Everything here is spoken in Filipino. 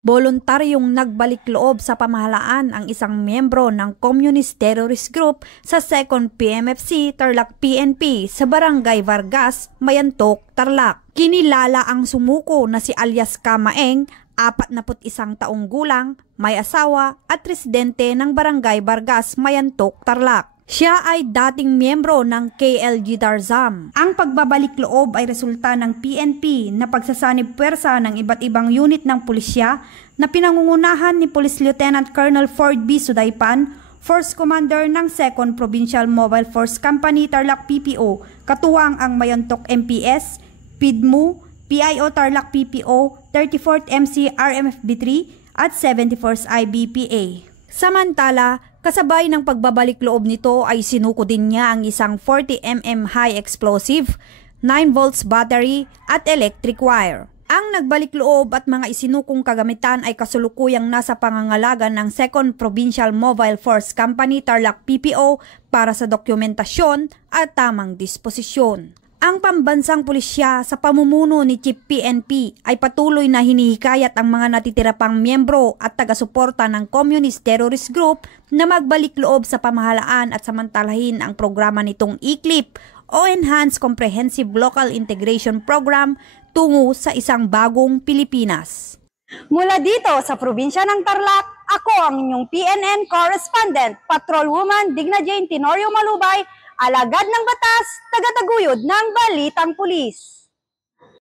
Voluntaryong nagbalik loob sa pamahalaan ang isang miyembro ng Communist Terrorist Group sa 2nd PMFC Tarlac PNP sa Barangay Vargas, Mayantok, Tarlac. Kinilala ang sumuko na si alias Kamaeng, 41 taong gulang, may asawa at residente ng Barangay Vargas, Mayantok, Tarlac. Siya ay dating miyembro ng KLG Tarzam. Ang pagbabalik loob ay resulta ng PNP na pagsasanib puwersa ng iba't ibang unit ng pulisya na pinangungunahan ni Police Lieutenant Colonel Ford B. Sudaypan, Force Commander ng 2nd Provincial Mobile Force Company Tarlac PPO, katuwang ang Mayantok MPS, PIDMU, PIO Tarlac PPO, 34th MC RMFB3 at 74th IBPA. Samantala, kasabay ng pagbabalik loob nito ay sinuko din niya ang isang 40mm high explosive, 9 volts battery at electric wire. Ang nagbalik loob at mga isinukong kagamitan ay kasulukuyang nasa pangangalaga ng 2nd Provincial Mobile Force Company Tarlac PPO para sa dokumentasyon at tamang disposisyon. Ang pambansang pulisya sa pamumuno ni Chief PNP ay patuloy na hinihikayat ang mga natitira pang miyembro at taga-suporta ng Communist Terrorist Group na magbalik loob sa pamahalaan at samantalahin ang programa nitong ECLIP o Enhanced Comprehensive Local Integration Program tungo sa isang bagong Pilipinas. Mula dito sa probinsya ng Tarlac, ako ang inyong PNN correspondent, Patrolwoman Digna Jane Tenorio Malubay, alagad ng batas, tagataguyod ng Balitang Pulis.